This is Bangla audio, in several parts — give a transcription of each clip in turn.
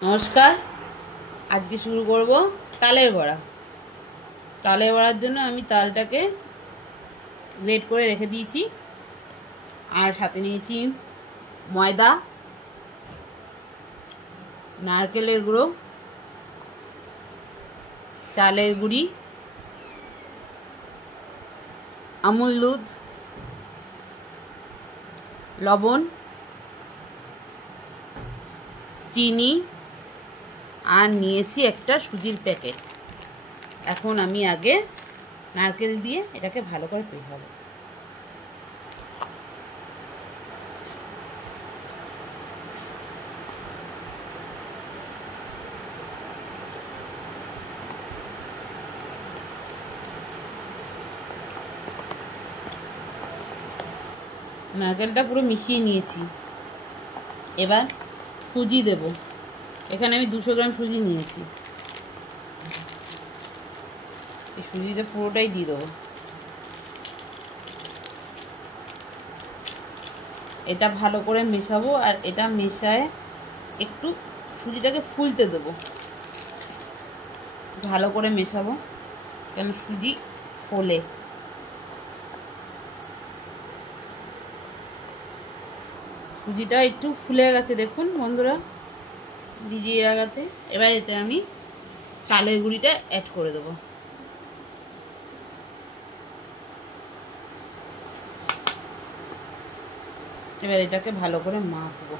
নমস্কার। আজকে শুরু করব তালের বড়া। তালের বড়ার জন্য আমি তালটাকে গ্রেট করে রেখে দিয়েছি, আর সাথে নিয়েছি ময়দা, নারকেলের গুঁড়ো, চালের গুঁড়ি, আমুল দুধ, লবণ, চিনি, আর নিয়েছি একটা সুজির প্যাকেট। এখন আমি আগে নারকেল দিয়ে এটাকে ভালো করে পেছাবো। নারকেলটা পুরো মিশিয়ে নিয়েছি। এবার সুজি দেব। এখানে আমি 200 গ্রাম সুজি নিয়েছি। এই সুজিটা পুরোটাই দিয়ে দেবো। এটা ভালো করে মেশাবো, আর এটা মেশায় একটু সুজিটাকে ফুলতে দেবো। ভালো করে মেশাবো, কেন সুজি ফোলে। সুজিটা একটু ফুলে গেছে দেখুন বন্ধুরা, ভিজিয়ে রাখাতে। এবার এতে আমি চালের গুঁড়িটা অ্যাড করে দেবো। এবার এটাকে ভালো করে মাখবো।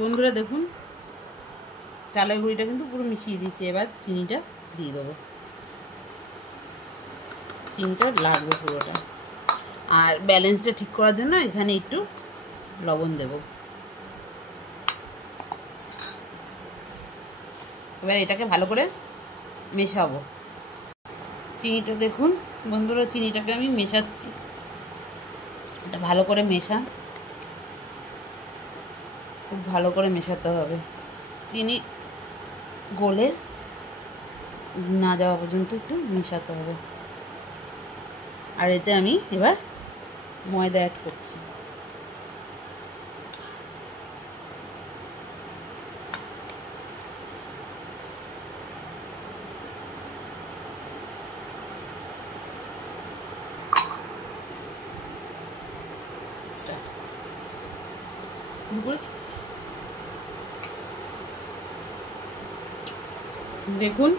বন্ধুরা দেখুন, চালের গুঁড়িটা কিন্তু পুরো মিশিয়ে দিয়েছি। এবার চিনিটা দিয়ে দেবো। চিনিটা লাগবে পুরোটা, আর ব্যালেন্সটা ঠিক করার জন্য এখানে একটু লবণ দেব। এবার এটাকে ভালো করে মেশাবো। চিনিটা দেখুন বন্ধুরা, চিনিটাকে আমি মেশাচ্ছি। এটা ভালো করে মেশা, খুব ভালো করে মেশাতে হবে। চিনি গলে না যাওয়া পর্যন্ত একটু মেশাতে হবে। আর এতে আমি এবার ময়দা অ্যাড করছি। দেখুন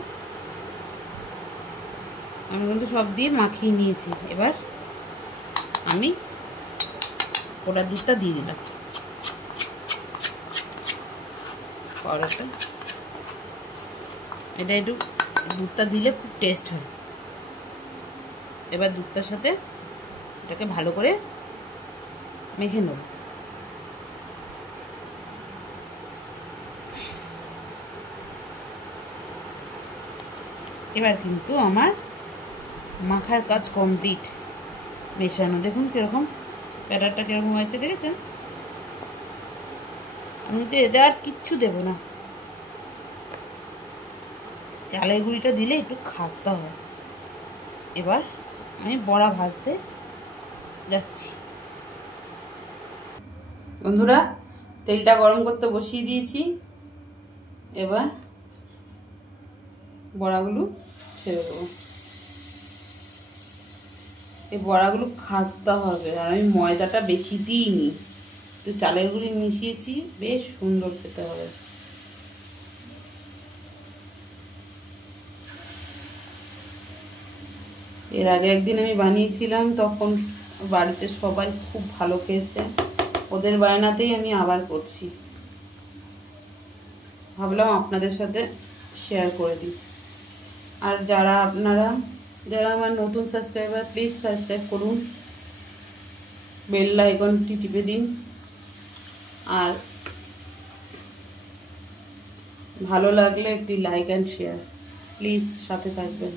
আমি কিন্তু সব দিয়ে মাখিয়ে নিয়েছি। এবার আমি ওটা দুধটা দিয়ে দিলাম। পরোটা এটা একটু দুধটা দিলে খুব টেস্ট হয়। এবার দুধটার সাথে এটাকে ভালো করে মেখে নেব। এবার কিন্তু আমার মাখার কাজ কমপ্লিট। মেশানো দেখুন কীরকম ব্যাটারটা কীরকম হয়েছে, দেখেছেন? আমি তো এতে আর কিচ্ছু দেবো না। চালের গুঁড়িটা দিলে একটু খাস্তা হয়। এবার আমি বড়া ভাজতে যাচ্ছি। বন্ধুরা, তেলটা গরম করতে বসিয়ে দিয়েছি। এবার বড়াগুলো ছেড়ে দেবো। এই বড়াগুলো খাস্তা হবে, আর আমি ময়দাটা বেশি দিইনি, একটু চালের গুঁড়ি মিশিয়েছি, বেশ সুন্দর খেতে হবে। এর আগে একদিন আমি বানিয়েছিলাম, তখন বাড়িতে সবাই খুব ভালো খেয়েছে। ওদের বায়নাতেই আমি আবার করছি, ভাবলাম আপনাদের সাথে শেয়ার করে দিই। আর যারা আমার নতুন সাবস্ক্রাইবার, প্লিজ সাবস্ক্রাইব করুন, বেল আইকনটি টিপে দিন, আর ভালো লাগলে একটি লাইক অ্যান্ড শেয়ার, প্লিজ সাথে থাকবেন।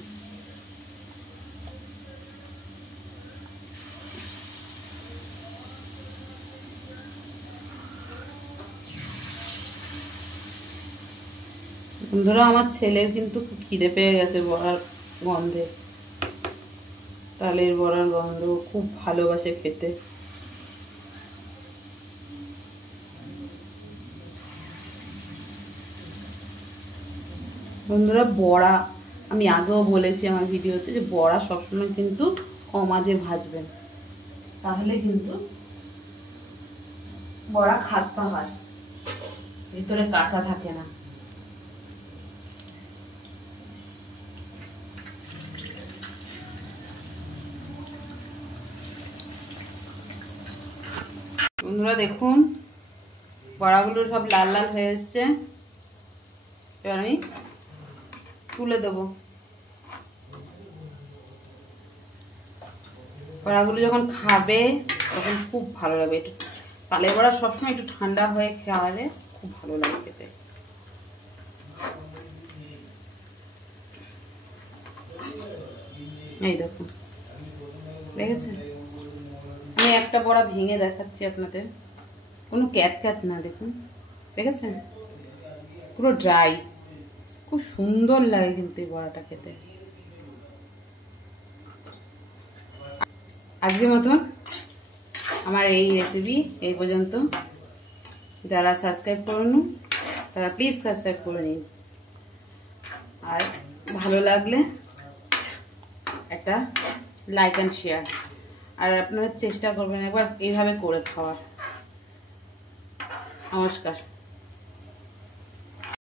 বন্ধুরা, আমার ছেলের কিন্তু খুব খিদে পেয়ে গেছে বড়ার গন্ধে। তালের বড়ার গন্ধ খুব ভালোবাসে খেতে। বন্ধুরা, বড়া আমি আগেও বলেছি আমার ভিডিওতে যে বড়া সবসময় কিন্তু কম আঁচে ভাজবেন, তাহলে কিন্তু বড়া খাস্তা হয়, ভিতরে কাঁচা থাকে না। বন্ধুরা দেখুন, বড়াগুলো সব লাল লাল হয়ে এসছে। এবার আমি তুলে দেবো। বড়াগুলো যখন খাবে তখন খুব ভালো লাগবে। একটু তালের বড়া সবসময় একটু ঠান্ডা হয়ে খাওয়ালে খুব ভালো লাগে খেতে। এই দেখুন, দেখেছেন? আমি একটা বড়া ভেঙে দেখাচ্ছি আপনাদের, কোনো ক্যাট ক্যাট না, দেখুন দেখেছেন, পুরো ড্রাই, খুব সুন্দর লাগে কিন্তু এই বড়াটা খেতে। আজকের মতন আমার এই রেসিপি এই পর্যন্ত। যারা সাবস্ক্রাইব করুন তারা প্লিজ সাবস্ক্রাইব করে নিন, আর ভালো লাগলে একটা লাইক অ্যান্ড শেয়ার, আর আপনারা চেষ্টা করবেন একবার এইভাবে করে খাওয়ার। নমস্কার।